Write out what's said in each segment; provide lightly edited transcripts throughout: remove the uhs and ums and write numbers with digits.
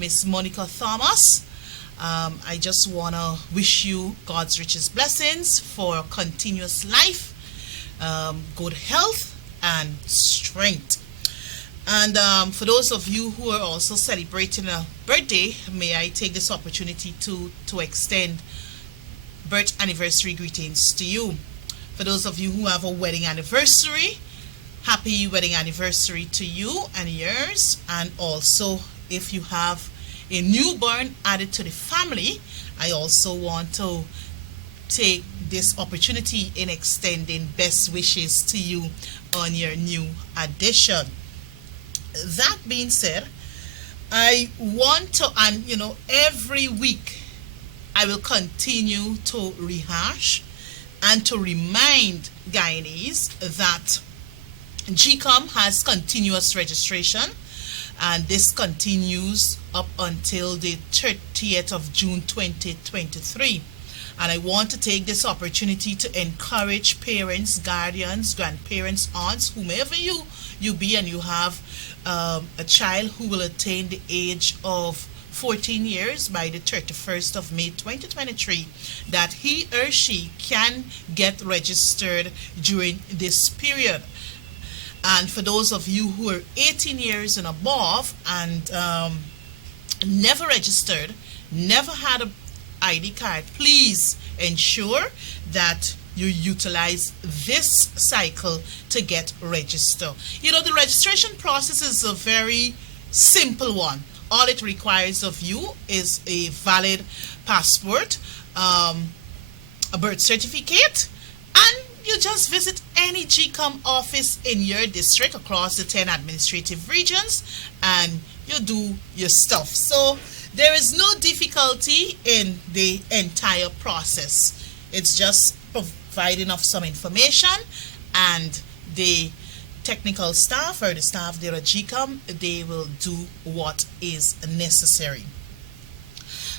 Miss Monica Thomas. I just want to wish you God's richest blessings for continuous life, good health, and strength. And for those of you who are also celebrating a birthday, may I take this opportunity to extend birth anniversary greetings to you. For those of you who have a wedding anniversary, happy wedding anniversary to you and yours. And also, if you have a newborn added to the family, I also want to take this opportunity in extending best wishes to you on your new addition. That being said, I want to, and every week I will continue to rehash and to remind Guyanese that GCOM has continuous registration, and this continues up until the 30th of June 2023. And I want to take this opportunity to encourage parents, guardians, grandparents, aunts, whomever you be, and you have a child who will attain the age of 14 years by the 31st of May 2023, that he or she can get registered during this period. And for those of you who are 18 years and above and never registered, never had an ID card, please ensure that you utilize this cycle to get registered. The registration process is a very simple one. All it requires of you is a valid passport, a birth certificate, and you just visit any GCOM office in your district across the 10 administrative regions, and you do your stuff. So there is no difficulty in the entire process. It's just providing of some information, and the technical staff or the staff there at GCOM, they will do what is necessary.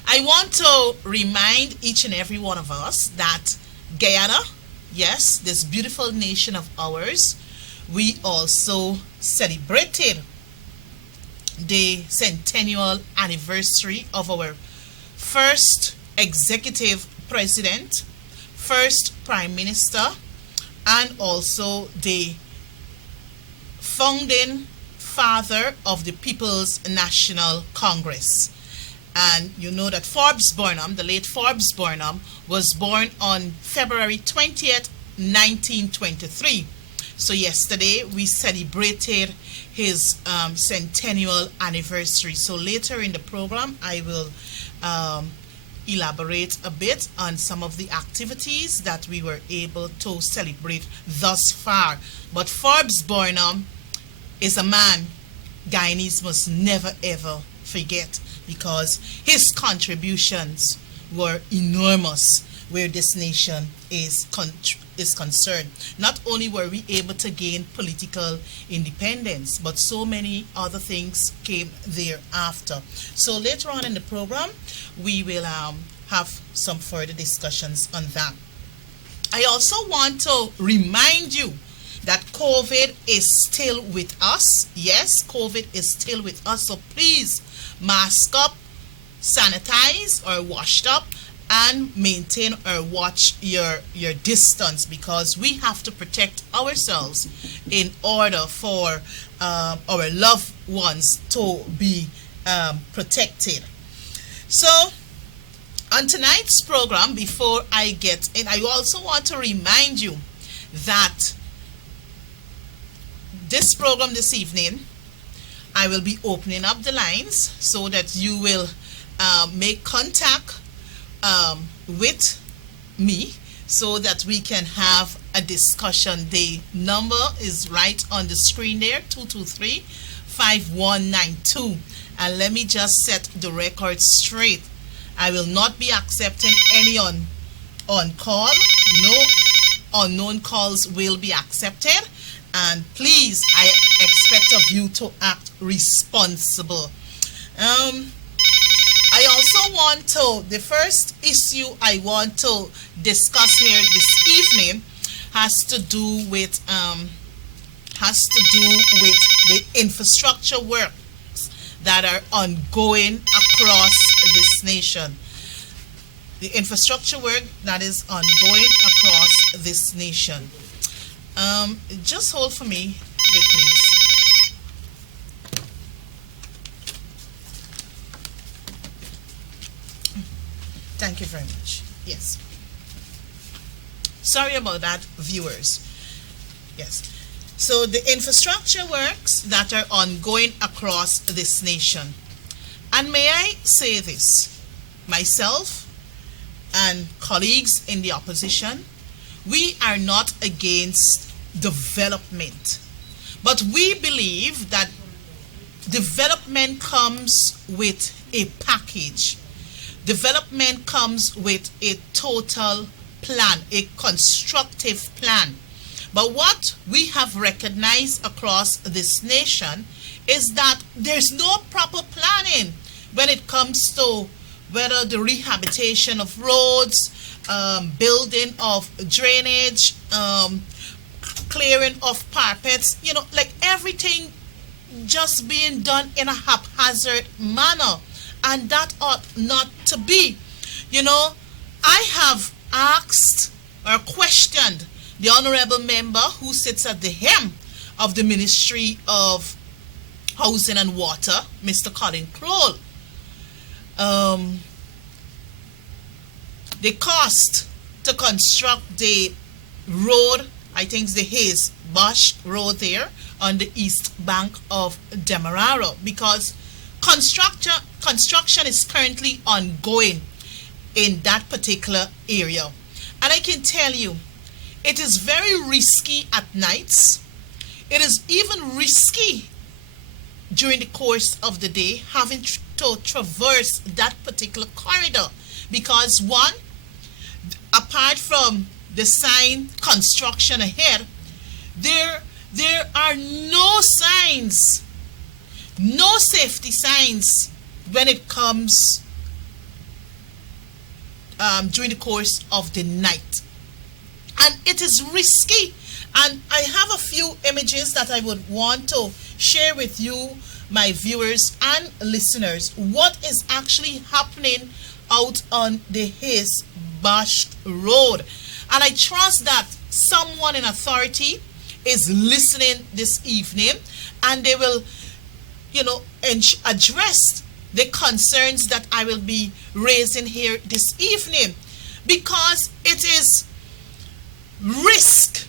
I want to remind each and every one of us that Guyana, yes, this beautiful nation of ours, we also celebrated the centennial anniversary of our first executive president, first prime minister, and also the founding father of the People's National Congress. And you know that Forbes Burnham, the late Forbes Burnham, was born on February 20th, 1923. So yesterday we celebrated his centennial anniversary. So later in the program I will elaborate a bit on some of the activities that we were able to celebrate thus far. But Forbes Burnham is a man Guyanese must never ever forget, because his contributions were enormous where this nation is concerned. Not only were we able to gain political independence, but so many other things came thereafter. So later on in the program, we will have some further discussions on that. I also want to remind you that COVID is still with us. Yes, COVID is still with us. So please mask up, sanitize or washed up, and maintain or watch your distance, because we have to protect ourselves in order for our loved ones to be protected. So on tonight's program, before I get in, I also want to remind you that this program this evening, I will be opening up the lines so that you will make contact with me so that we can have a discussion. The number is right on the screen there, 223-5192. And let me just set the record straight. I will not be accepting any on call. No unknown calls will be accepted. And please, I expect of you to act responsible. I also want to, the first issue I want to discuss here this evening has to do with the infrastructure works that are ongoing across this nation. The infrastructure work that is ongoing across this nation. Just hold for me, please. Thank you very much. Yes. Sorry about that, viewers. Yes. So the infrastructure works that are ongoing across this nation. And may I say this, myself and colleagues in the opposition, we are not against development, but we believe that development comes with a package. Development comes with a total plan, a constructive plan. But what we have recognized across this nation is that there's no proper planning when it comes to whether the rehabilitation of roads, building of drainage, clearing of parapets, like everything just being done in a haphazard manner. And that ought not to be. I have asked or questioned the honorable member who sits at the helm of the Ministry of Housing and Water, Mr. Colin Crowell. The cost to construct the road, I think it's the Hayes Bush Road there on the east bank of Demerara, because construction is currently ongoing in that particular area. And I can tell you, it is very risky at nights. It is even risky during the course of the day having to traverse that particular corridor, because one, apart from the sign construction ahead, there are no signs, no safety signs when it comes during the course of the night. And it is risky. And I have a few images that I would want to share with you, my viewers and listeners, what is actually happening out on the Hayes Bush Road. And I trust that someone in authority is listening this evening, and they will, address the concerns that I will be raising here this evening, because it is risk.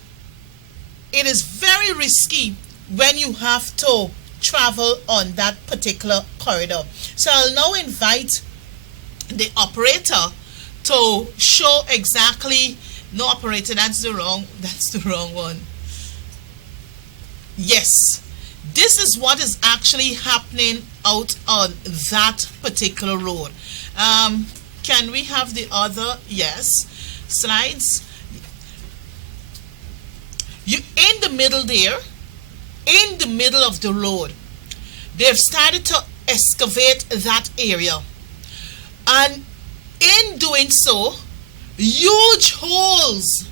It is very risky when you have to travel on that particular corridor. So I'll now invite the operator to show exactly. No, operator, that's the wrong one. Yes, this is what is actually happening out on that particular road. Can we have the other? Yes, slides. You in the middle there, in the middle of the road, they've started to excavate that area, and in doing so, huge holes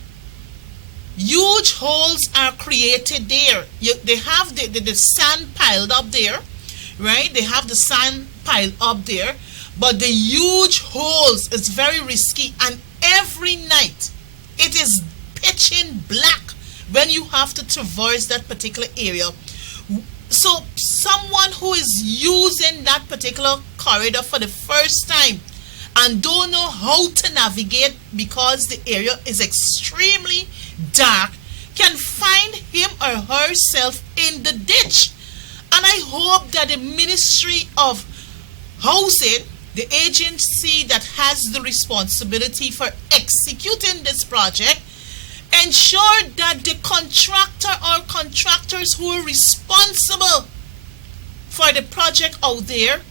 are created there. They have the sand piled up there, right? They have the sand piled up there, but the huge holes is very risky, and every night it is pitching black when you have to traverse that particular area. So someone who is using that particular corridor for the first time and don't know how to navigate because the area is extremely dark can find him or herself in the ditch. And I hope that the Ministry of Housing, the agency that has the responsibility for executing this project, ensure that the contractor or contractors who are responsible for the project out there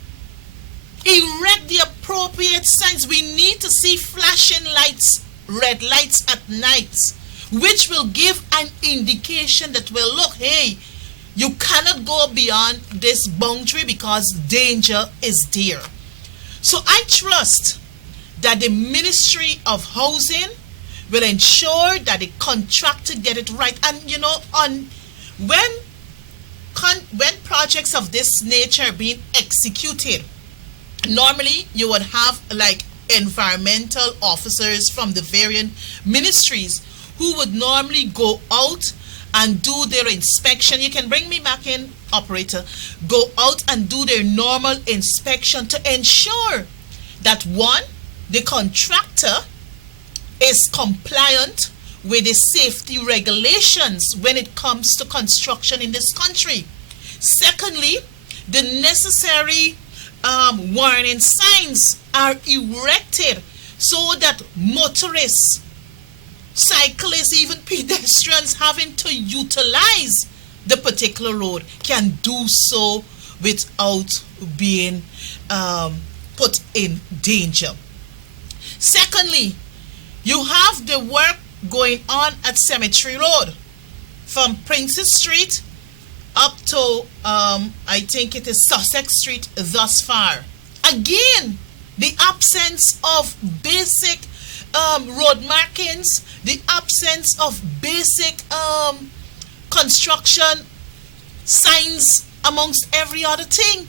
erect the appropriate signs. We need to see flashing lights, red lights at night, which will give an indication that, well, look, hey, you cannot go beyond this boundary because danger is there. So I trust that the Ministry of Housing will ensure that the contractor get it right. And when projects of this nature are being executed, Normally you would have like environmental officers from the various ministries who would normally go out and do their inspection. You can bring me back in, operator. Go out and do their normal inspection to ensure that one, the contractor is compliant with the safety regulations when it comes to construction in this country. Secondly, the necessary warning signs are erected so that motorists, cyclists, even pedestrians having to utilize the particular road can do so without being put in danger. Secondly, you have the work going on at Cemetery Road from Princess Street up to I think it is Sussex Street thus far. Again, the absence of basic road markings, the absence of basic construction signs amongst every other thing.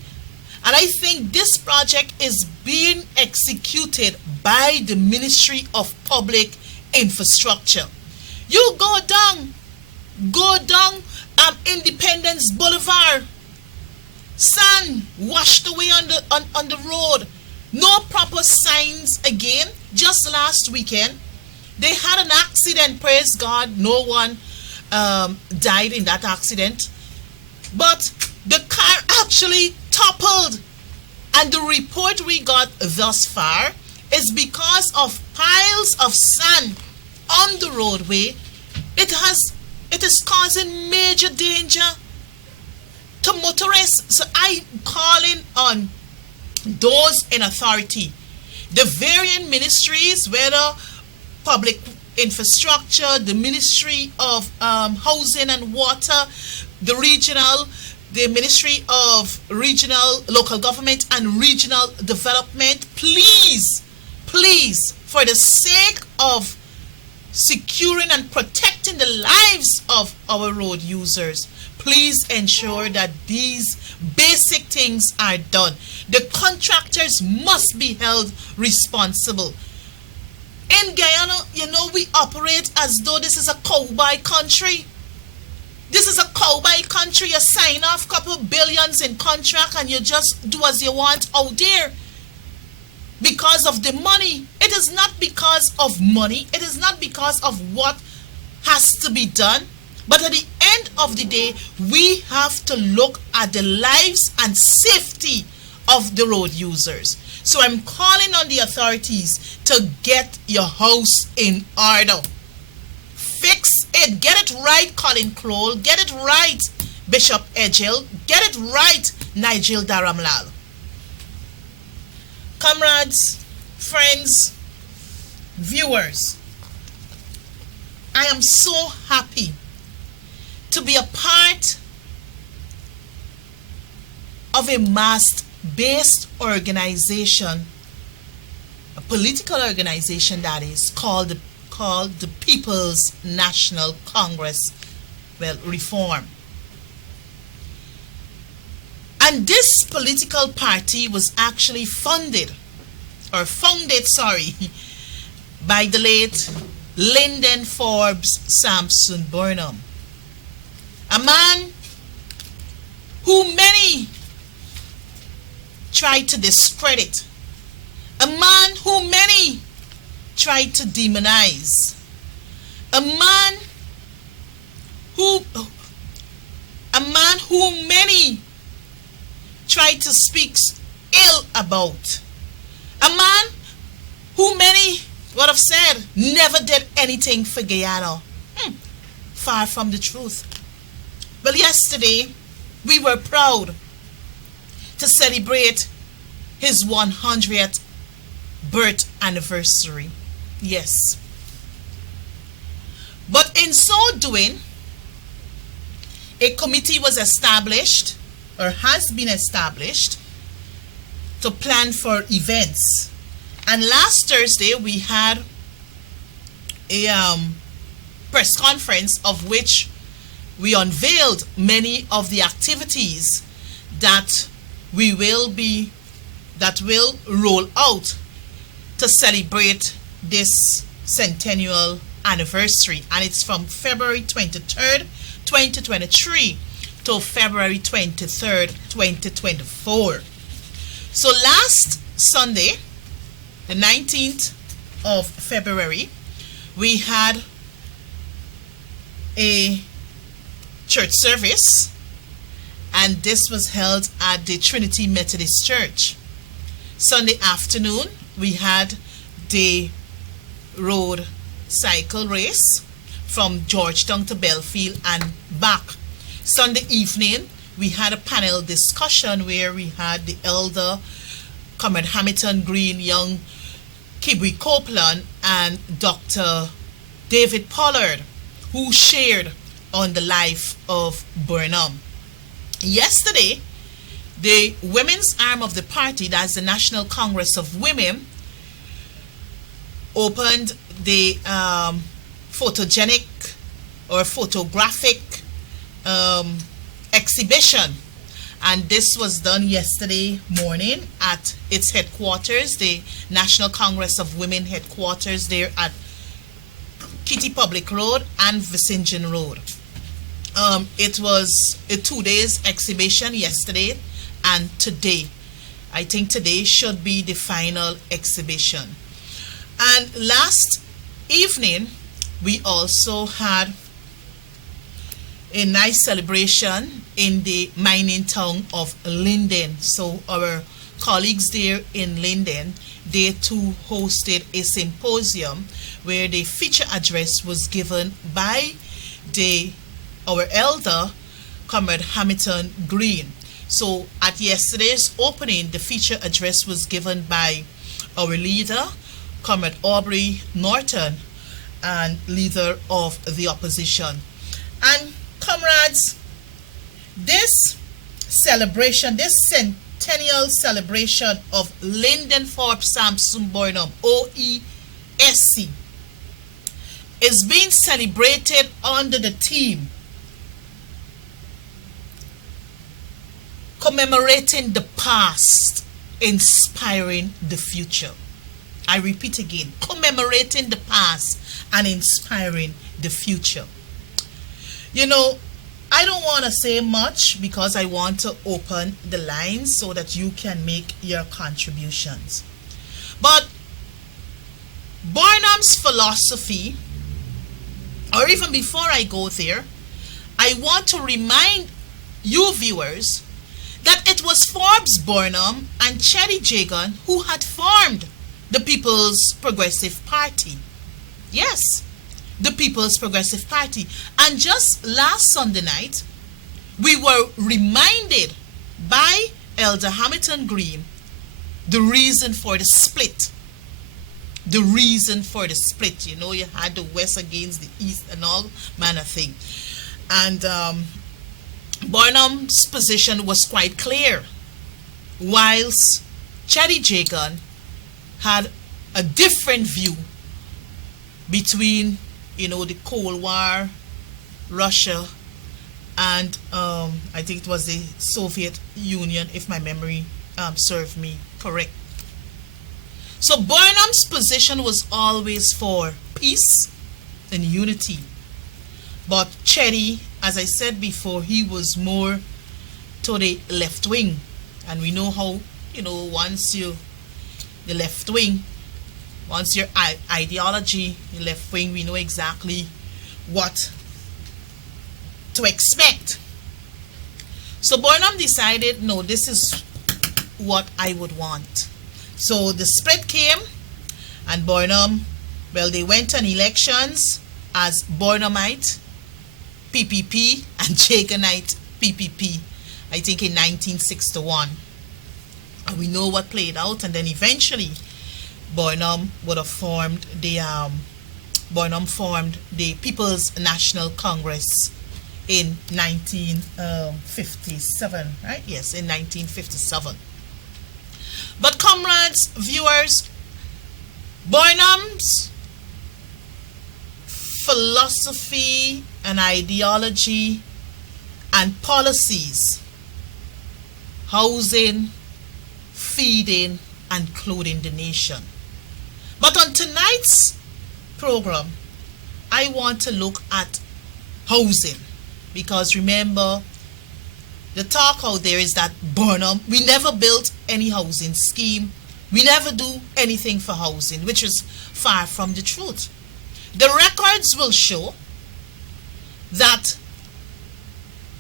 And I think this project is being executed by the Ministry of Public Infrastructure. You go down Independence Boulevard, sand washed away on the road, no proper signs again. Just last weekend they had an accident, praise God, no one died in that accident, but the car actually toppled, and the report we got thus far is because of piles of sand on the roadway. It is causing major danger to motorists. So I'm calling on those in authority, the various ministries, whether public infrastructure, the Ministry of Housing and Water, the Ministry of Regional, Local Government and Regional Development, please, for the sake of securing and protecting the lives of our road users, please ensure that these basic things are done. The contractors must be held responsible. In Guyana, we operate as though this is a cowboy country. This is a cowboy country. You sign off couple billions in contract and you just do as you want out there because of the money. It is not because of money. It is not because of what has to be done. But at the end of the day, we have to look at the lives and safety of the road users. So I'm calling on the authorities to get your house in order. Fix it. Get it right, Colin Crowell. Get it right, Bishop Edgel. Get it right, Nigel Daramlal. Comrades, friends, viewers, I am so happy to be a part of a mass-based organization, a political organization that is called the People's National Congress, Reform. And this political party was actually founded by the late Lyndon Forbes Sampson Burnham, a man who many tried to discredit, a man who many tried to demonize, a man who many tried to speak ill about, a man who many would have said never did anything for Guyana. Far from the truth. Well, yesterday we were proud to celebrate his 100th birth anniversary. Yes. But in so doing, a committee was established, or has been established, to plan for events. And last Thursday we had a press conference of which we unveiled many of the activities that we will be that will roll out to celebrate this centennial anniversary, and it's from February 23rd, 2023 to February 23rd, 2024. So last Sunday, the 19th of February, we had a church service, and this was held at the Trinity Methodist Church. Sunday afternoon, we had the road cycle race from Georgetown to Belfield and back. Sunday evening, we had a panel discussion where we had the elder Comrade Hamilton Green, young Kibwe Copeland, and Dr. David Pollard, who shared on the life of Burnham. Yesterday, the women's arm of the party, that's the National Congress of Women, opened the photogenic or photographic exhibition, and this was done yesterday morning at its headquarters, the National Congress of Women headquarters there at Kitty Public Road and Vicingen Road. It was a 2 days exhibition yesterday and today. I think today should be the final exhibition. And last evening, we also had a nice celebration in the mining town of Linden. So our colleagues there in Linden, they too hosted a symposium where the feature address was given by our elder, Comrade Hamilton Green. So at yesterday's opening, the feature address was given by our leader, Comrade Aubrey Norton, and leader of the opposition. And comrades, this celebration, this centennial celebration of Linden Forbes Sampson Burnham, OESC, is being celebrated under the theme commemorating the past, inspiring the future. I repeat again, commemorating the past and inspiring the future. You know, I don't want to say much because I want to open the lines so that you can make your contributions. But Burnham's philosophy, or even before I go there, I want to remind you viewers that it was Forbes Burnham and Cherry Jagan who had formed the People's Progressive Party. Yes, the People's Progressive Party. And just last Sunday night, we were reminded by Elder Hamilton Green the reason for the split. The reason for the split. You know, you had the West against the East and all manner of thing. And Burnham's position was quite clear, whilst Cherry Jagan had a different view between, you know, the Cold War, Russia, and I think it was the Soviet Union, if my memory served me correct. So Burnham's position was always for peace and unity. But Cherry, as I said before, he was more to the left wing. And we know how, you know, once you, the left wing, once your ideology, the left wing, we know exactly what to expect. So Burnham decided, no, this is what I would want. So the split came, and Burnham, well, they went on elections as Burnhamite PPP and Jaganite PPP, I think in 1961. And we know what played out, and then eventually Burnham would have formed the Burnham formed the People's National Congress in 1957, right? Yes, in 1957. But comrades, viewers, Burnham's philosophy and ideology and policies, housing, feeding and clothing the nation. But on tonight's program, I want to look at housing, because remember, the talk out there is that Burnham, we never built any housing scheme. We never do anything for housing, which is far from the truth. The records will show that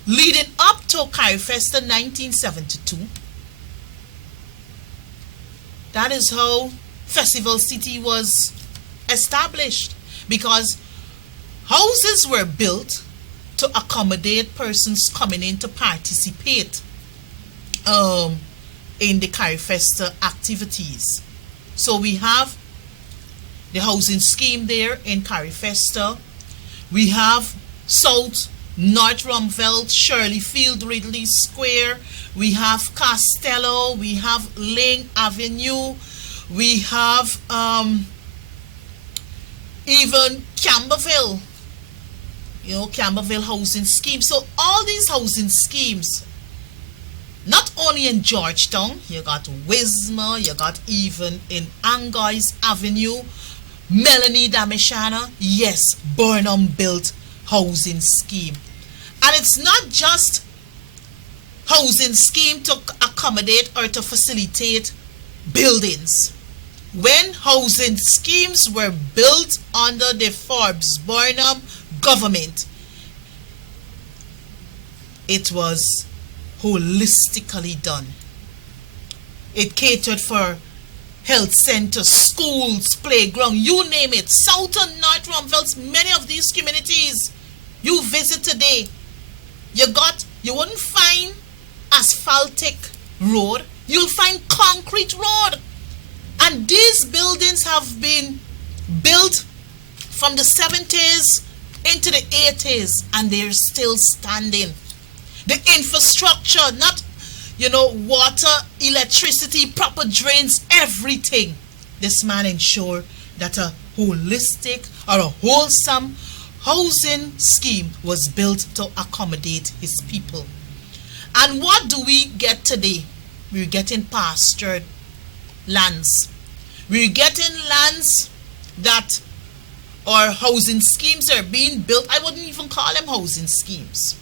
leading up to Carifesta 1972, that is how Festival City was established, because houses were built to accommodate persons coming in to participate in the Carifesta activities. So we have the housing scheme there in Carifesta. We have South, North Rumveld, Shirley Field, Ridley Square. We have Costello. We have Ling Avenue. We have even Camberville. Camberville housing scheme. So all these housing schemes, not only in Georgetown, you got Wismar, you got even in Angois Avenue, Melanie Damishana. Yes, Burnham built housing scheme. And it's not just housing scheme to accommodate or to facilitate buildings. When housing schemes were built under the Forbes Burnham government, it was holistically done. It catered for health centers, schools, playground, you name it. South and North Rumvelds, many of these communities you visit today, you wouldn't find asphaltic road, you'll find concrete road. And these buildings have been built from the 70s into the 80s, and they're still standing. The infrastructure, not water, electricity, proper drains, everything. This man ensured that a holistic or a wholesome housing scheme was built to accommodate his people. And what do we get today? We're getting pastured lands. We're getting lands that our housing schemes are being built. I wouldn't even call them housing schemes,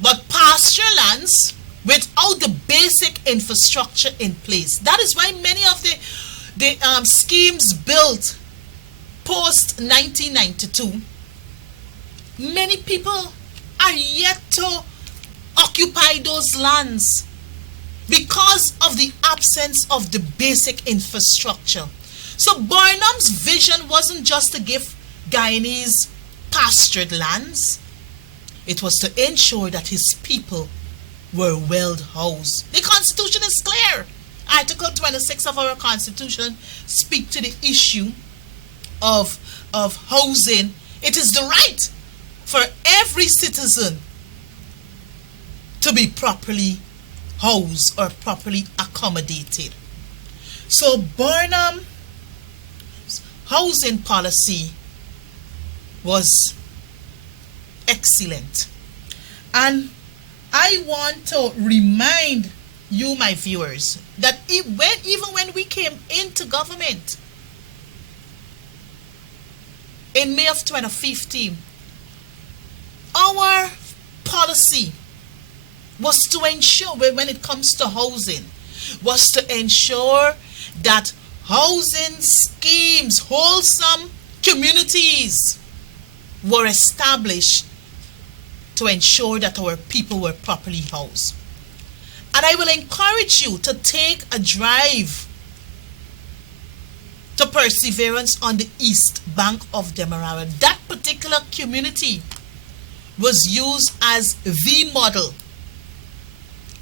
but pasture lands without the basic infrastructure in place. That is why many of the schemes built post 1992, many people are yet to occupy those lands because of the absence of the basic infrastructure. So Burnham's vision wasn't just to give Guyanese pastured lands. It was to ensure that his people were well housed. The Constitution is clear. Article 26 of our Constitution speaks to the issue of housing. It is the right for every citizen to be properly housed or properly accommodated. So Burnham's housing policy was excellent. And I want to remind you, my viewers, that even when we came into government in May of 2015, our policy was to ensure, when it comes to housing, was to ensure that housing schemes, wholesome communities were established to ensure that our people were properly housed. And I will encourage you to take a drive to Perseverance on the east bank of Demerara. That particular community was used as the model,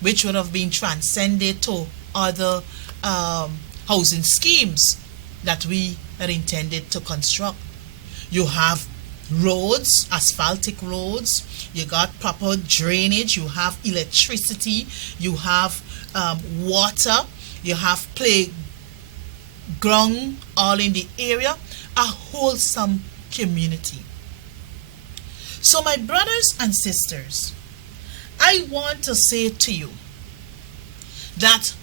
which would have been transcended to other housing schemes that we are intended to construct. You have roads, asphaltic roads, you got proper drainage, you have electricity, you have water, you have playground all in the area, a wholesome community. So my brothers and sisters, I want to say to you that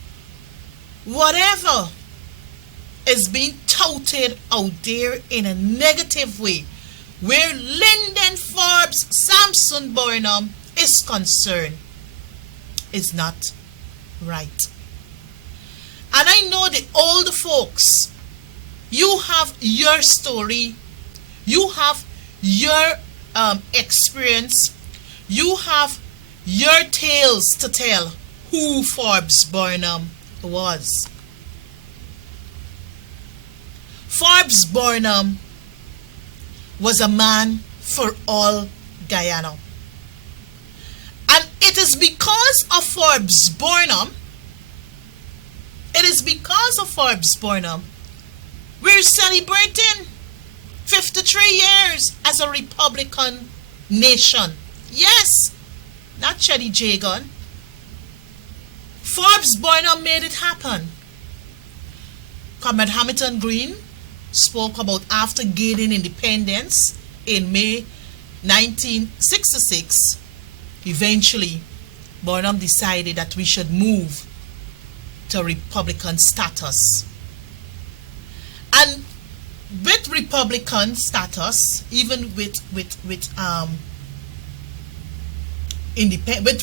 whatever is being touted out there in a negative way, where Lyndon Forbes, Samson Burnham is concerned, is not right. And I know the older folks, you have your story, you have your experience, you have your tales to tell who Forbes Burnham was. Forbes Burnham was a man for all Guyana. And it is because of Forbes Burnham, we're celebrating 53 years as a Republican nation. Yes, not Chetty Jagan. Forbes Burnham made it happen. Comrade Hamilton Green spoke about after gaining independence in May 1966, eventually Burnham decided that we should move to Republican status. And with Republican status, even with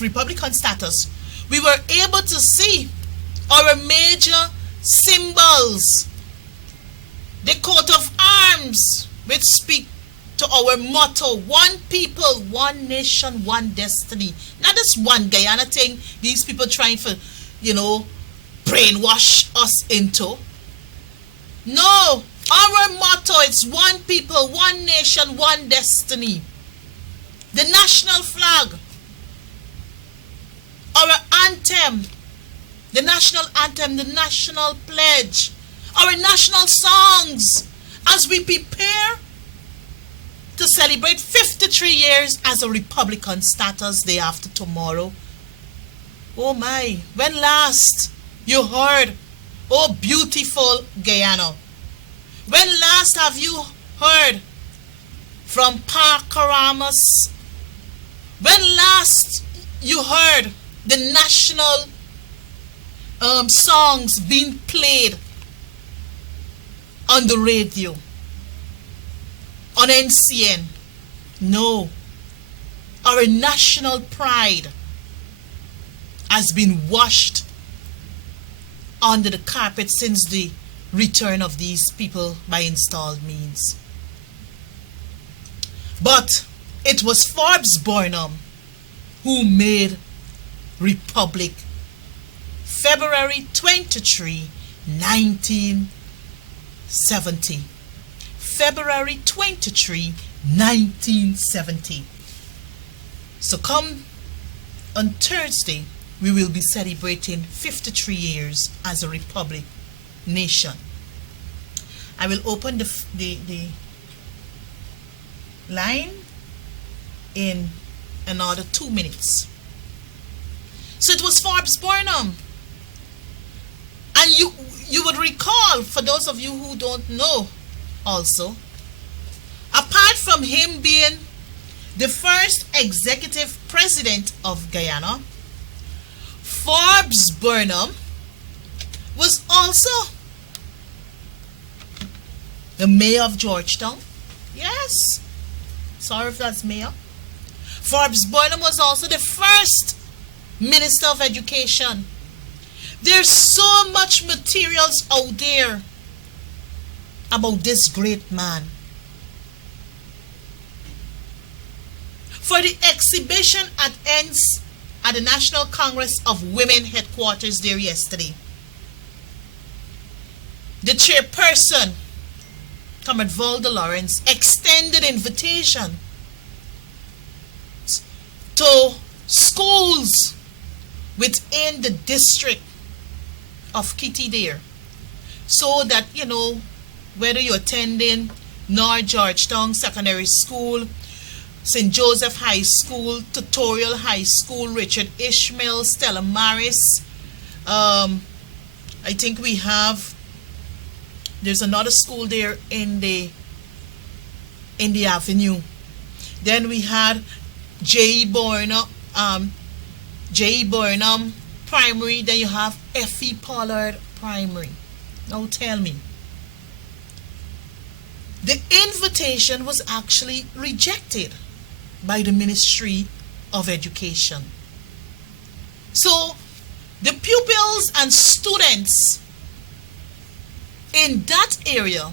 Republican status, we were able to see our major symbols, the coat of arms, which speak to our motto, one people, one nation, one destiny. Not just one Guyana thing these people trying to, brainwash us into. No, our motto is one people, one nation, one destiny. The national flag, our anthem, the national anthem, the national pledge, our national songs, as we prepare to celebrate 53 years as a Republican status day after tomorrow. Oh my, when last you heard, oh beautiful Guyana? When last have you heard from Parkaramas? When last you heard the national songs being played on the radio, on NCN? No. Our national pride has been washed under the carpet since the return of these people by installed means. But it was Forbes Burnham who made Republic February 23, 1970. February 23, 1970. So come on Thursday, we will be celebrating 53 years as a republic nation. I will open the line in another 2 minutes. So it was Forbes Burnham. And you would recall, for those of you who don't know also, apart from him being the first executive president of Guyana, Forbes Burnham was also the mayor of Georgetown. Yes. Sorry if that's mayor. Forbes Burnham was also the first Minister of Education. There's so much materials out there about this great man. For the exhibition at ends at the National Congress of Women headquarters there yesterday, the chairperson, Comrade Valda Lawrence, extended invitation to schools within the district of Kitty there, so that, whether you're attending North Georgetown Secondary School, St. Joseph High School, Tutorial High School, Richard Ishmael, Stella Maris, I think there's another school there in the avenue. Then we had J. Burnham Primary. Then you have F.E. Pollard primary. Now tell me. The invitation was actually rejected by the Ministry of Education. So the pupils and students in that area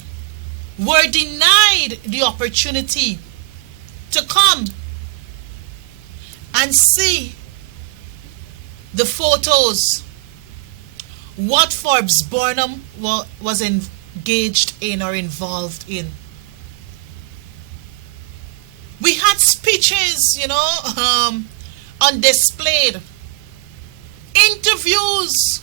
were denied the opportunity to come and see the photos, what Forbes Burnham was engaged in or involved in. We had speeches, on display, interviews,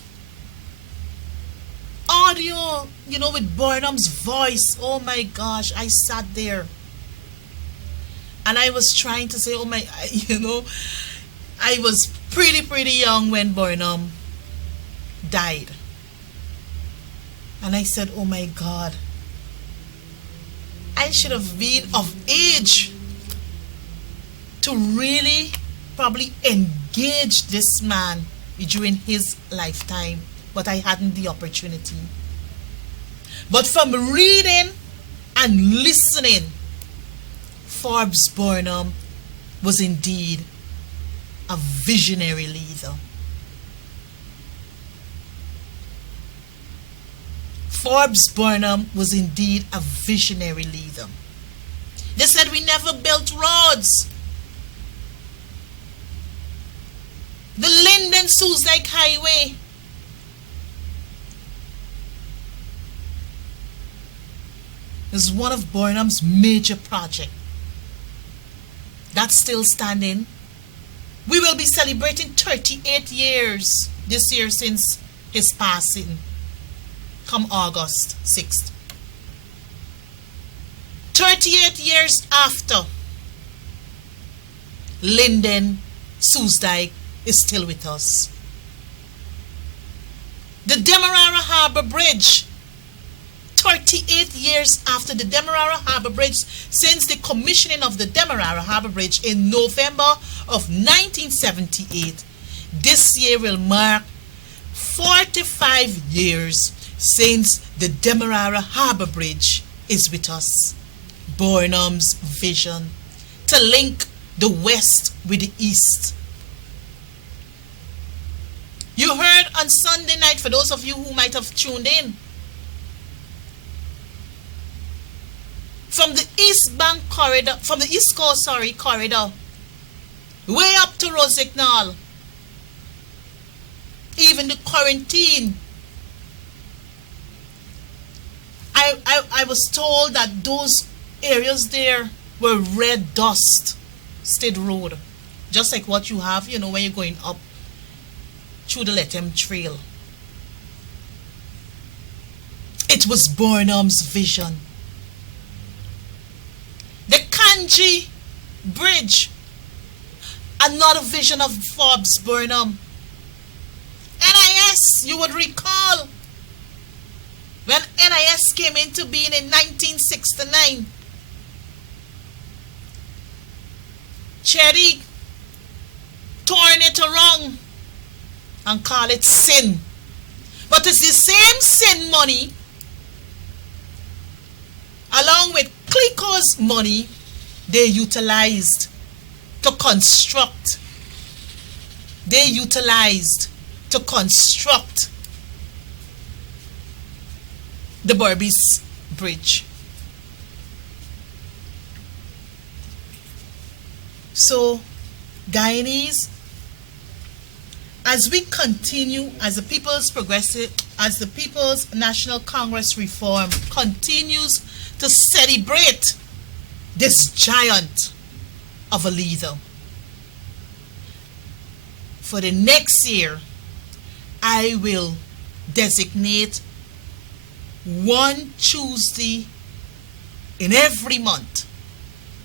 audio, with Burnham's voice. Oh my gosh, I sat there and I was trying to say, I was pretty young when Burnham died. And I said, oh my God, I should have been of age to really probably engage this man during his lifetime, but I hadn't the opportunity. But from reading and listening, Forbes Burnham was indeed a visionary leader. Forbes Burnham was indeed a visionary leader. They said we never built roads. The Linden Suzdijk Highway is one of Burnham's major projects. That's still standing. We will be celebrating 38 years this year since his passing, come August 6th. 38 years after, Linden Suzdijk is still with us. The Demerara Harbour Bridge, 38 years after the Demerara Harbour Bridge, since the commissioning of the Demerara Harbour Bridge in November of 1978, this year will mark 45 years since the Demerara Harbour Bridge is with us. Burnham's vision to link the West with the East. You heard on Sunday night, for those of you who might have tuned in, from the East Bank corridor, from the East Coast, corridor, way up to Rosignol, even the quarantine. I was told that those areas there were red dust state road, just like what you have, when you're going up through the Lethem Trail. It was Burnham's vision. The Kanji Bridge, another vision of Forbes Burnham. NIS, you would recall, when NIS came into being in 1969, Cherry torn it around and call it sin. But it's the same sin money, along with Clico's money, they utilized to construct. They utilized to construct the Berbice Bridge. So, Guyanese, as we continue, as the People's National Congress Reform continues to celebrate this giant of a leader, for the next year, I will designate one Tuesday in every month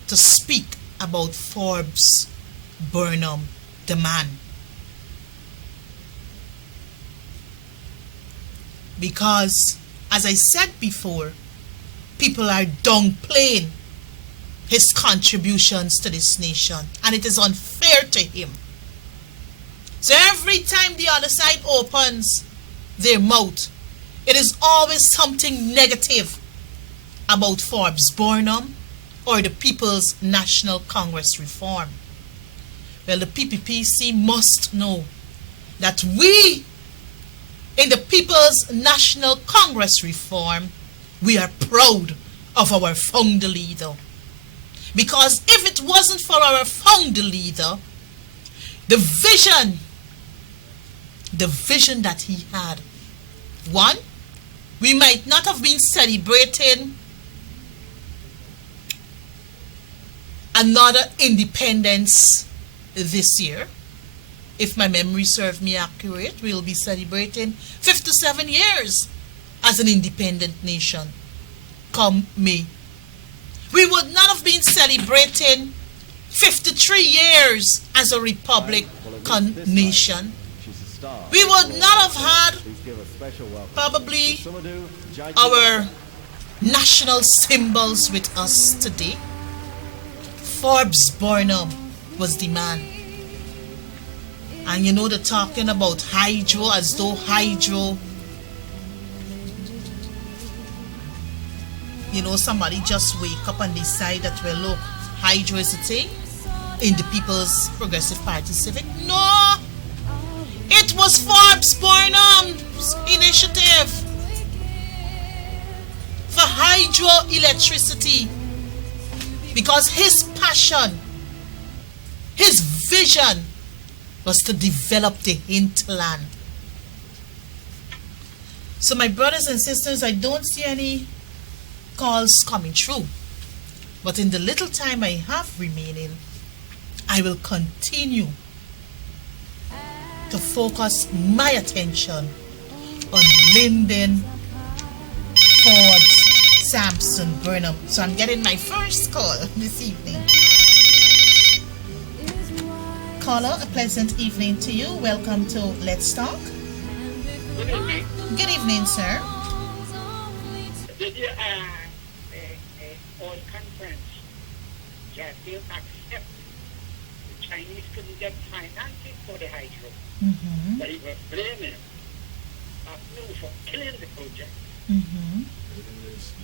to speak about Forbes Burnham, the man. Because, as I said before, people are downplaying his contributions to this nation, and it is unfair to him. So every time the other side opens their mouth It is always something negative about Forbes Burnham or the People's National Congress reform. Well, the PPPC must know that we in the People's National Congress reform, we are proud of our founder leader. Because if it wasn't for our founder leader, the vision that he had, one, we might not have been celebrating another independence this year. If my memory serves me accurate, we'll be celebrating 57 years as an independent nation come May. We would not have been celebrating 53 years as a Republican nation. We would not have had probably our national symbols with us today. Forbes Burnham was the man. And you know, they're talking about hydro as though hydro, you know, somebody just wake up and decide that, well, look, hydro is a thing in the People's Progressive Party Civic. No! It was Forbes Burnham's initiative for hydroelectricity, because his passion, his vision was to develop the hinterland. So my brothers and sisters, I don't see any calls coming through. But in the little time I have remaining, I will continue to focus my attention on Lyndon Forbes Sampson Burnham. So I'm getting my first call this evening. Caller, a pleasant evening to you. Welcome to Let's Talk. Good evening. Good evening, sir. Did you all conference that they accept the Chinese couldn't get financing for the hydro? Mm-hmm. But he was blaming APNU for killing the project. Mm-hmm.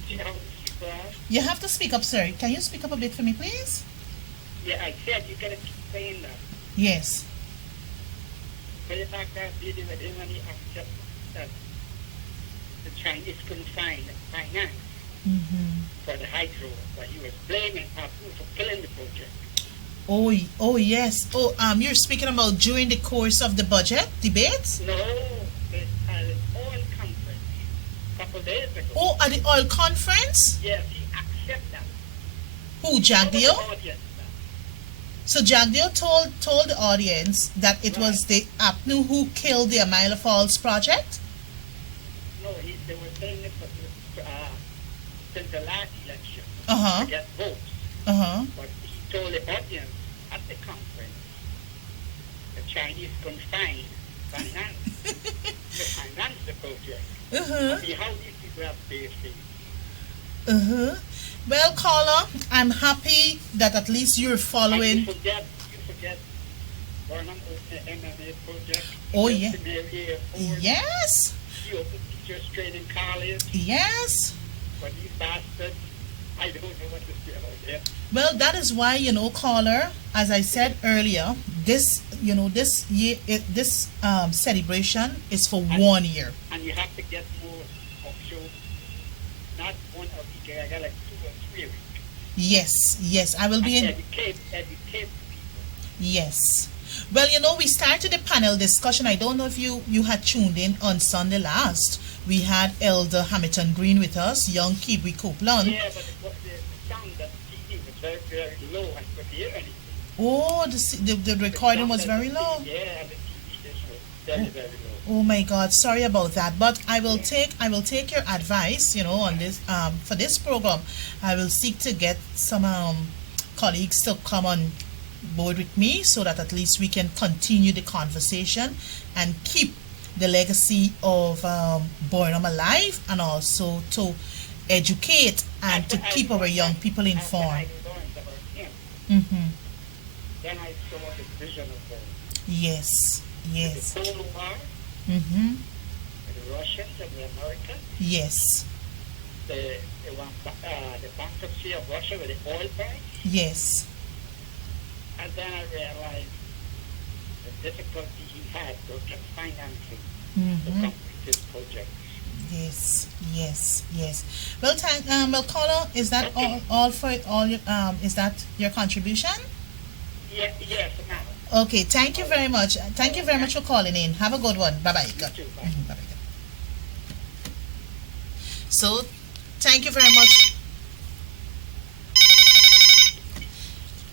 See how this is, You have to speak up, sir. Can you speak up a bit for me, please? Yeah, I said you gotta keep saying that. Yes. But the fact that they didn't really accept that the Chinese couldn't find finance for the hydro, but he was blaming APNU for killing the project. Oh yes. You're speaking about during the course of the budget debates? No, it's an oil conference a couple days ago. Oh, at the oil conference? Yes, he accepted that. Who, Jagdeo? Audience, So Jagdeo told the audience that it was the APNU who killed the Amila Falls project? no, they were saying it since the last election Uh-huh. to get votes. Uh-huh. But he told the audience at the conference the Chinese couldn't find finance to finance the project. Uh-huh. See how these people have basic. Uh-huh. Well, caller, I'm happy that at least you're And following. you forget Burnham opened the MMA project. Oh, He yeah. opened the area board. Yes. He opened teachers training college. Yes. But these bastards, I don't know what to say about them. Well, that is why, caller, as I said earlier, this year, this celebration is for 1 year. And you have to get more talk shows. Not one a week. I got like 2 or 3 a week. Yes, I will be in. Educate people. Yes. Well, we started a panel discussion. I don't know if you had tuned in on Sunday last. We had Elder Hamilton Green with us, young Kiwi Copeland. Yeah, but the sound that the TV was very, very low. I couldn't hear anything. Oh, the recording was very low. Yeah, and the TV station was very, very low. Oh my God, sorry about that. But I will take your advice, on this for this program. I will seek to get some colleagues to come on board with me so that at least we can continue the conversation and keep the legacy of Burnham alive, and also to educate and to keep our young people informed. Mm-hmm. Then I saw the vision of them. Yes. The Cold War, Mm-hmm. the Russians and the Americans, Yes. the, the bankruptcy of Russia with the oil price. Yes. And then I realized the difficulty he had with financing to Mm-hmm. complete his project. Yes. Yes. Yes. Well, well, caller, is that Okay. all for all? Is that your contribution? Yes, ma'am. Okay. Thank you very much. Thank you very much for calling in. Have a good one. Bye bye. You too, bye. Bye bye. So, thank you very much.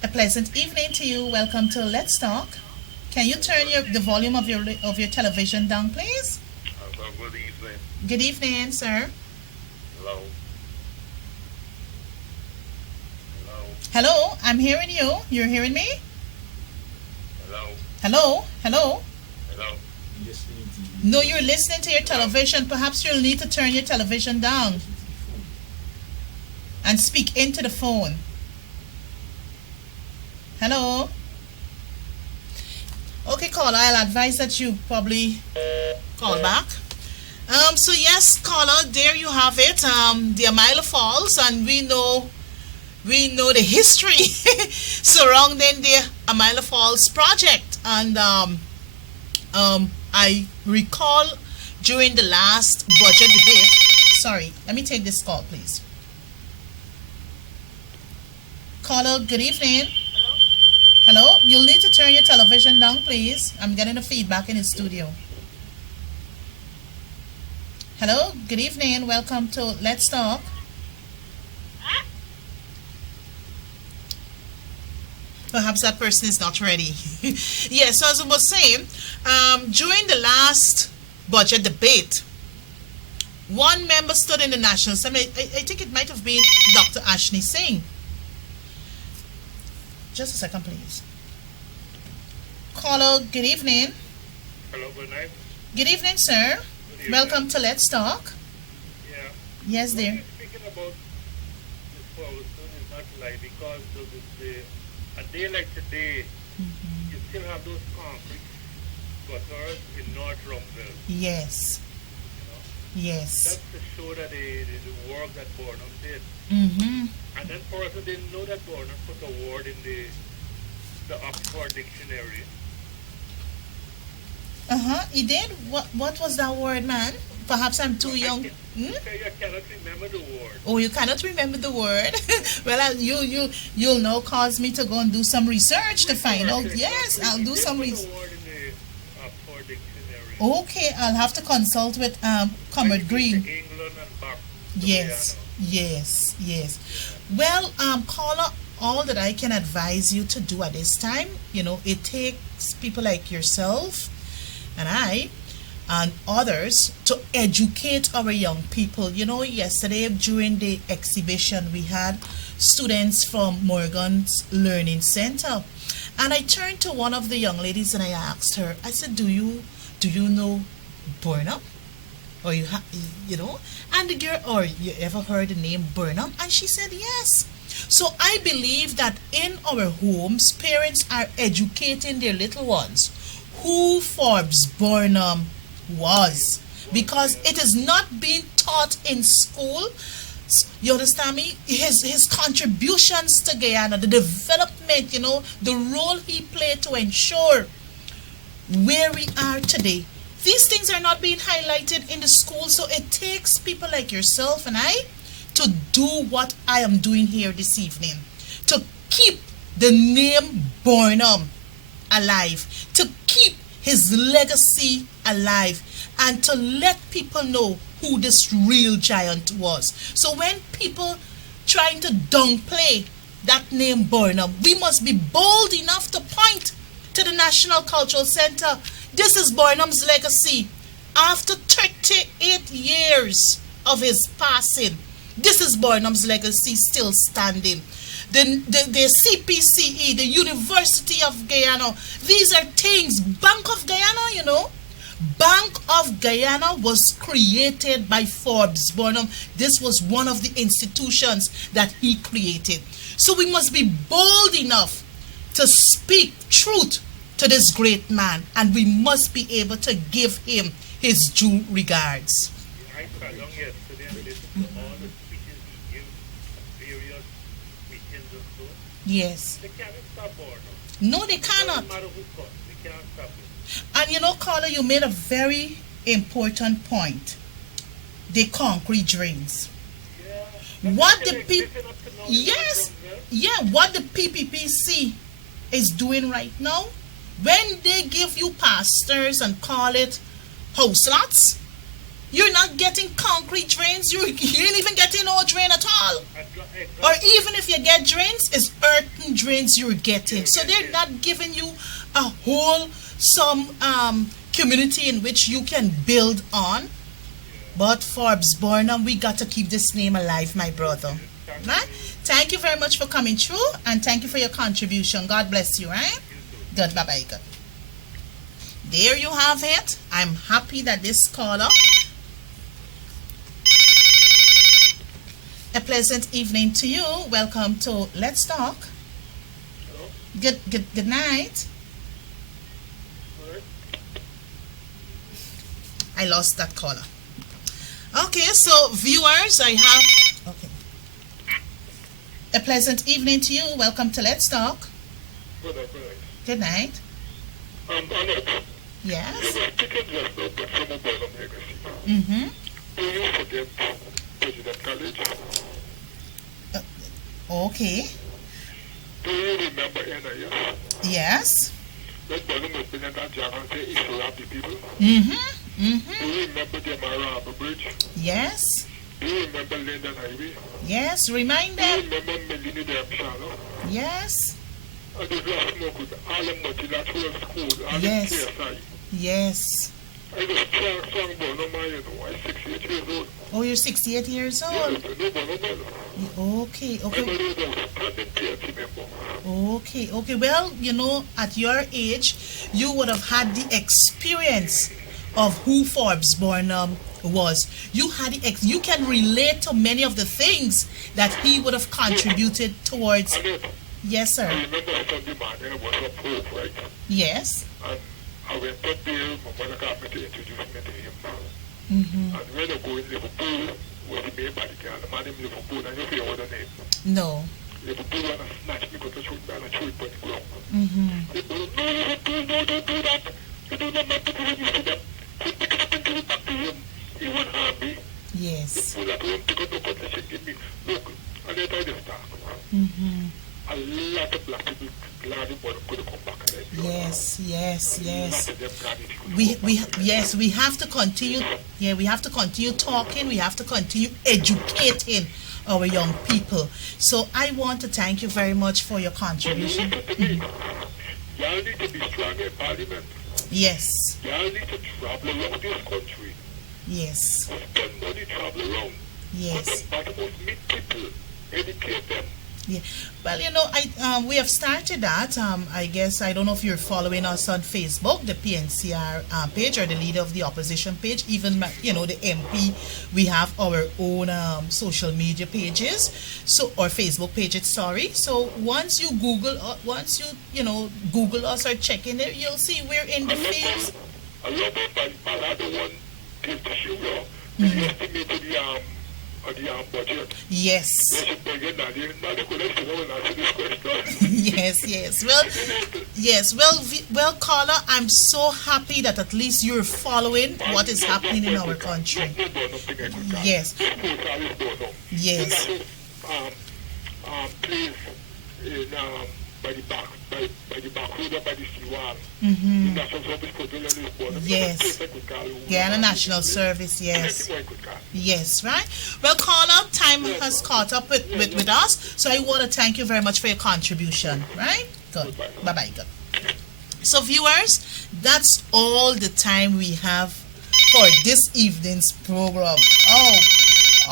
A pleasant evening to you. Welcome to Let's Talk. Can you turn the volume of your television down, please? Good evening. Good evening, sir. Hello. Hello. Hello, I'm hearing you. You're hearing me? Hello. Hello? Hello? Hello. No, you're listening to your television. Perhaps you'll need to turn your television down and speak into the phone. Hello? Okay, caller, I'll advise that you probably call back. So yes, caller, there you have it. The Amila Falls, and we know the history surrounding the Amila Falls project. And I recall during the last budget debate. Sorry, let me take this call, please. Caller, good evening. Hello, you'll need to turn your television down, please. I'm getting the feedback in the studio. Hello, good evening. Welcome to Let's Talk. Perhaps that person is not ready. Yes, so as I was saying, during the last budget debate, one member stood in the National Assembly. I think it might have been Dr. Ashney Singh. Just a second, please. Caller, good evening. Hello, good night. Good evening, sir. Good evening. Welcome to Let's Talk. Yeah. Yes, When dear. you're speaking about this Ferguson is not like because of a day like today, you still have those concrete gutters in North Rumville. Yes. You know? Yes. That's to show that the work that Burnham did. Mm-hmm. And then for us who didn't know that Burnham put a word in the Oxford Dictionary. Uh-huh. He did? What was that word, man? Perhaps I'm too young. Hmm? I cannot remember the word. Oh, you cannot remember the word? Well, you'll now cause me to go and do some research to find out. Yes, I'll do some research. Put a word in the Oxford Dictionary. Okay, I'll have to consult with Comrade Green. England and back to Yes, yes, yes. Well, caller, all that I can advise you to do at this time, it takes people like yourself and I and others to educate our young people. Yesterday during the exhibition, we had students from Morgan's Learning Center, and I turned to one of the young ladies and I asked her, I said, do you know Burnham? Or and the girl, or you ever heard the name Burnham? And she said yes. So I believe that in our homes, parents are educating their little ones who Forbes Burnham was, because it is not being taught in school. You understand me? His contributions to Guyana, the development, the role he played to ensure where we are today. These things are not being highlighted in the school, so it takes people like yourself and I to do what I am doing here this evening, to keep the name Burnham alive, to keep his legacy alive, and to let people know who this real giant was. So when people trying to downplay that name Burnham, we must be bold enough to point to the National Cultural Center. This is Burnham's legacy. After 38 years of his passing, this is Burnham's legacy still standing. The CPCE, the University of Guyana, these are things. Bank of Guyana, Bank of Guyana was created by Forbes Burnham. This was one of the institutions that he created. So we must be bold enough to speak truth to this great man, and we must be able to give him his due regards. I sat down yesterday and listened to all the speeches he gave at various meetings and so. Yes. They can't stop boredom. No, they cannot. Doesn't matter who comes, they can't stop it. And you know, Carla, you made a very important point. The concrete drains. Yeah. What That's the still people, existing up to now. yes, Yeah. yeah, what the PPPC is doing right now, when they give you pastors and call it house lots, you're not getting concrete drains. You ain't even getting no drain at all. Or even if you get drains, it's earthen drains you're getting. So they're not giving you a whole some community in which you can build on. But Forbes Burnham, we got to keep this name alive, my brother. Right? Thank you very much for coming through, and thank you for your contribution. God bless you, right? Good, bye-bye, good. There you have it. I'm happy that this caller. A pleasant evening to you. Welcome to Let's Talk. Good night. I lost that caller. Okay, so viewers, I have. Okay. A pleasant evening to you. Welcome to Let's Talk. Good night. Good night. Annette, Yes. you were speaking just now about some of Burnham legacy. Mm-hmm. Do you forget President College? Okay. Do you remember NIS? Yes. When Burnham was building that job and say it's to rob the people? Mm-hmm. Do Mm-hmm. you remember the Amara Harbour Bridge? Yes. Do you remember Linden Highway? Yes. Remind Do you them. remember Melini de Apshalo? Yes. And the last smoke with all the multilateral school, all Yes. the KSI. Yes. I was strong Burnham, you know, I'm 68 years old. Oh, you're 68 years Yeah, old. no Burnham. Okay. My Okay. mother was a standing PLC member. Okay. Well, you know, at your age, you would have had the experience of who Forbes Burnham was. You had you can relate to many of the things that he would have contributed towards. Annette, Yes, I sir. remember Sunday morning was a pope, right? Yes. And I went up there, my mother got me to introduce me to him. Mm-hmm. And when I go in Liverpool, was the main body girl, the man in Liverpool, and you feel what the name. No. Liverpool and I snatched me because I shoot down and threw it on the ground. Mm-hmm. Liverpool, no, Liverpool, no, don't do that. You do not make people you see them. Put the cap and give it back to him. He won't harm me. Yes. Pull that home, take a look at the shit, give me. Look, and then I just start. Mm-hmm. A lot of black people glad about could have come back and let me. Yes. A lot of them glad if you could We come back. yes, we have to continue. Yeah, we have to continue talking. We have to continue educating our young people. So I want to thank you very much for your But you contribution. listen to me. Y'all need to be strong in parliament. Yes. Y'all need to travel around this country. Yes. Spend money, travel around. Yes. But about meet people, educate them. Yeah. Well, you know, we have started that. I guess I don't know if you're following us on Facebook, the PNCR page or the leader of the opposition page. Even you know the MP, we have our own social media pages, so or Facebook pages. Sorry. So once you Google, you know Google us or check in there, you'll see we're in the fields. I love it, but another one gives the sugar. We estimate the budget. Yes. They should bring it now. Now they could actually go and answer this question. Yes. Well, yes. Well, caller, I'm so happy that at least you're following what is happening in our country. Yes. Yes. Please, by the back road or by the seawall. Mm-hmm. National Service Pavilion is born. Yes. Guyana National Service, yes. Yes, right? Well, caller, time has caught up with us, so I want to thank you very much for your contribution, right? Good. Bye-bye. Good. So, viewers, that's all the time we have for this evening's program. Oh,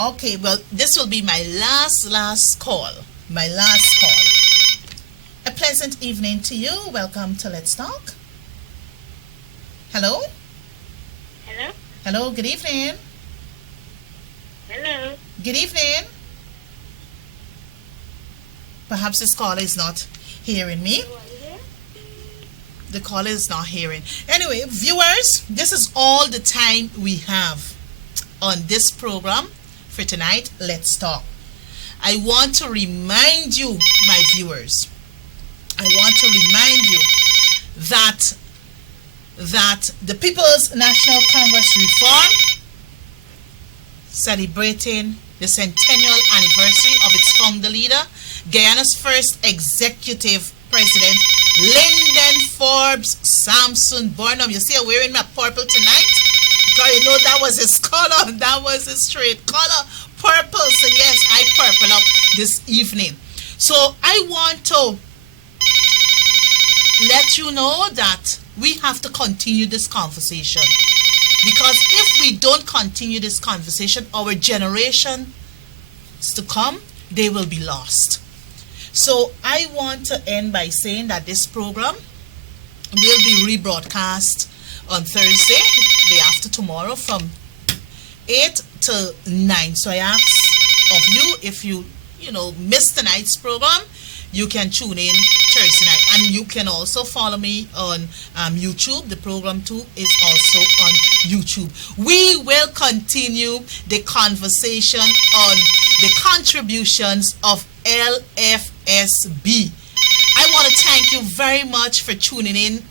okay. Well, this will be my last call. My last call. A pleasant evening to you. Welcome to Let's Talk. Hello? Hello? Hello, good evening. Hello? Good evening. Perhaps this caller is not hearing me. The caller is not hearing. Anyway, viewers, this is all the time we have on this program for tonight. Let's talk. I want to remind you, my viewers, that the People's National Congress reform, celebrating the centennial anniversary of its founder leader, Guyana's first executive president, Lyndon Forbes Samson Burnham. You see, I'm wearing my purple tonight because you know that was his color. That was his straight color, purple. So yes, I purple up this evening. So I want to let you know that we have to continue this conversation, because if we don't continue this conversation, our generations to come, they will be lost. So I want to end by saying that this program will be rebroadcast on Thursday, day after tomorrow, from 8 to 9. So I ask of you, if you missed tonight's program, you can tune in Thursday night. And you can also follow me on YouTube. The program too is also on YouTube. We will continue the conversation on the contributions of LFSB. I want to thank you very much for tuning in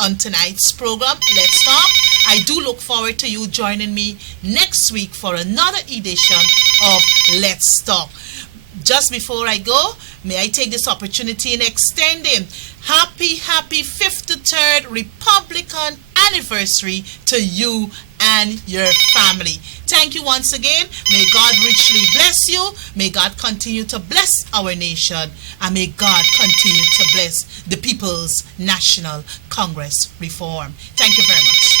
on tonight's program. Let's Talk. I do look forward to you joining me next week for another edition of Let's Talk. Just before I go, may I take this opportunity in extending happy 53rd Republican anniversary to you and your family. Thank you once again. May God richly bless you. May God continue to bless our nation. And may God continue to bless the People's National Congress reform. Thank you very much.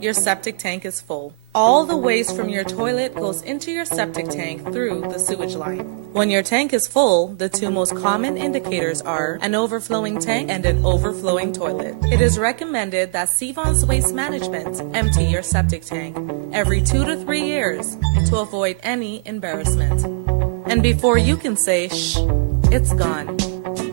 Your septic tank is full. All the waste from your toilet goes into your septic tank through the sewage line. When your tank is full, the two most common indicators are an overflowing tank and an overflowing toilet. It is recommended that Sevon's Waste Management empty your septic tank every 2 to 3 years to avoid any embarrassment. And before you can say, shh, it's gone.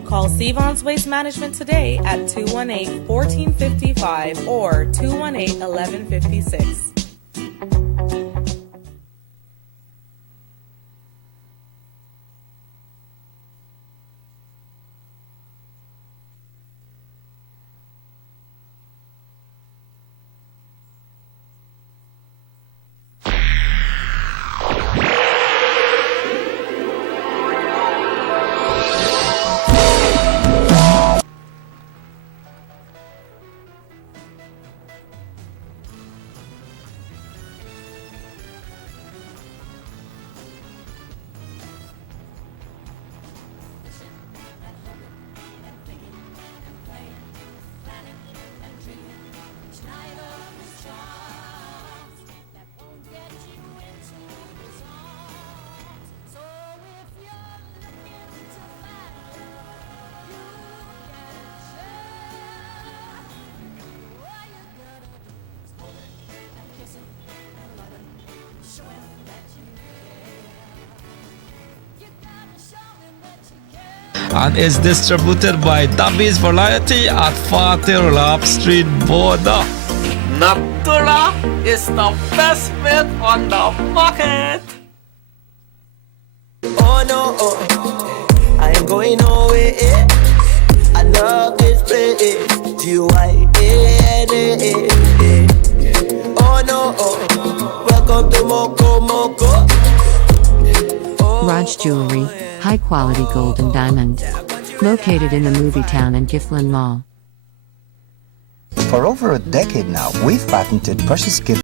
Call Sevon's Waste Management today at 218-1455 or 218-1156. And is distributed by Dubby's Variety at 40 Lap Street, Border. Natura is the best meat on the market. Oh no, I ain't going nowhere. I love this place. G-Y-A-N-A. Oh no, welcome to Moko Moko. Raj Jewelry, high quality gold and diamond. Located in the movie town and Giftland Mall. For over a decade now, we've patented precious gift